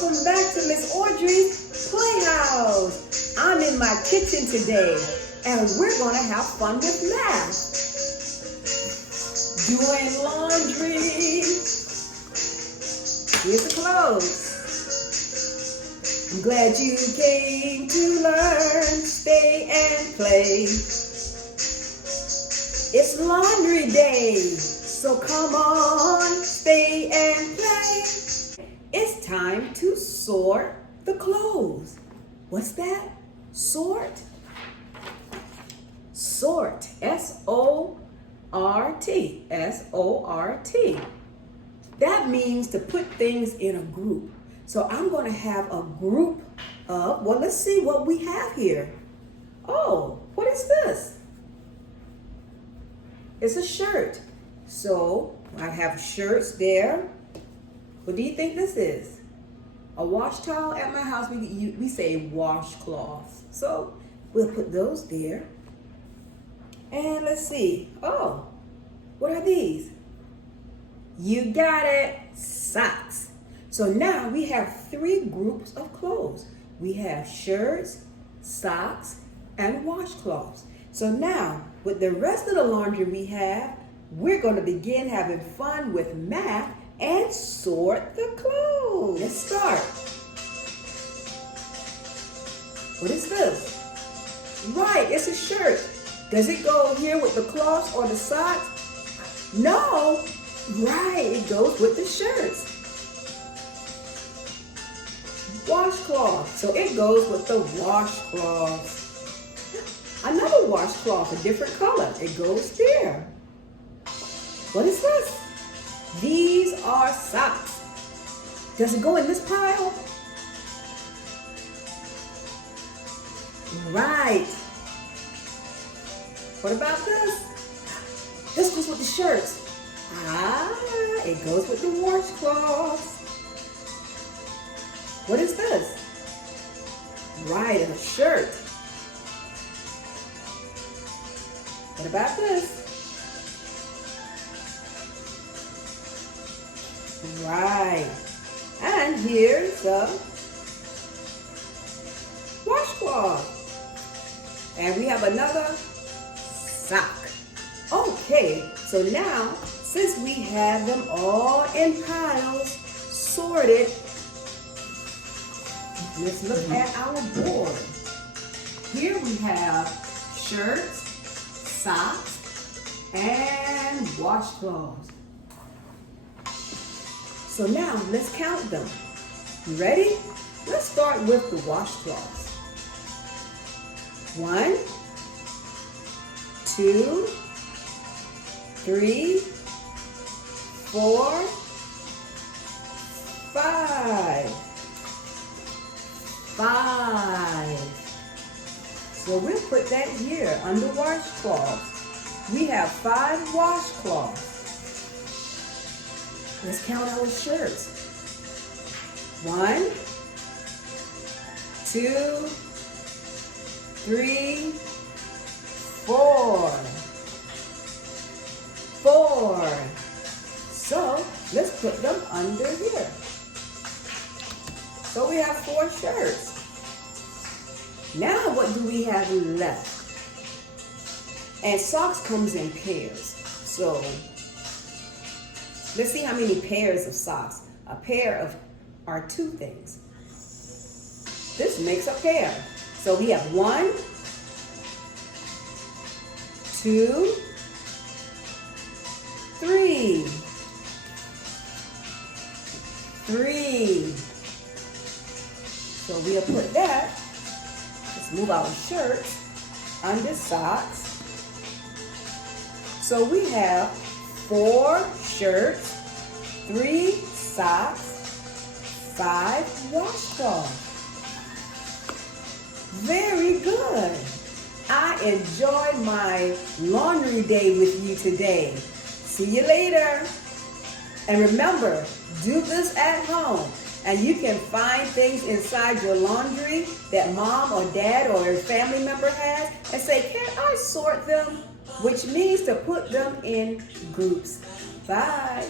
Welcome back to Miss Audrey's Playhouse. I'm in my kitchen today, and we're going to have fun with math. Doing laundry. Here's the clothes. I'm glad you came to learn, stay and play. It's laundry day, so come on, stay and play. It's time to sort the clothes. What's that? Sort? Sort. S-O-R-T. S-O-R-T. That means to put things in a group. So I'm going to have a group of, well, let's see what we have here. Oh, what is this? It's a shirt. So I have shirts there. What do you think this is? A wash towel? At my house, we say washcloth. So we'll put those there. And let's see. Oh, what are these? You got it. Socks. So now we have three groups of clothes. We have shirts, socks, and washcloths. So now, with the rest of the laundry we have, we're going to begin having fun with math and sort the clothes. Let's start. What is this? Right, it's a shirt. Does it go here with the cloths or the socks? No. Right, it goes with the shirts. Washcloth. So it goes with the washcloth. Another washcloth, a different color. It goes there. What is this? These are socks. Does it go in this pile? Right. What about this? This goes with the shirts. Ah, it goes with the washcloths. What is this? Right, a shirt. What about this? Right. And here's the washcloth. And we have another sock. Okay, so now, since we have them all in piles, sorted, let's look at our board. Here we have shirts, socks, and washcloths. So now let's count them. You ready? Let's start with the washcloths. 1, 2, 3, 4, 5. 5. So we'll put that here under washcloths. We have 5 washcloths. Let's count our shirts. 1, 2, 3, 4. 4. So let's put them under here. So we have 4 shirts. Now what do we have left? And socks comes in pairs. So let's see how many pairs of socks. A pair are 2 things. This makes a pair. So we have 1, 2, 3. 3. So we'll put that. Let's move our shirts under socks. So we have 4 shirts, 3 socks, 5 washcloths. Very good. I enjoyed my laundry day with you today. See you later. And remember, do this at home. And you can find things inside your laundry that mom or dad or a family member has and say, can I sort them? Which means to put them in groups. Bye.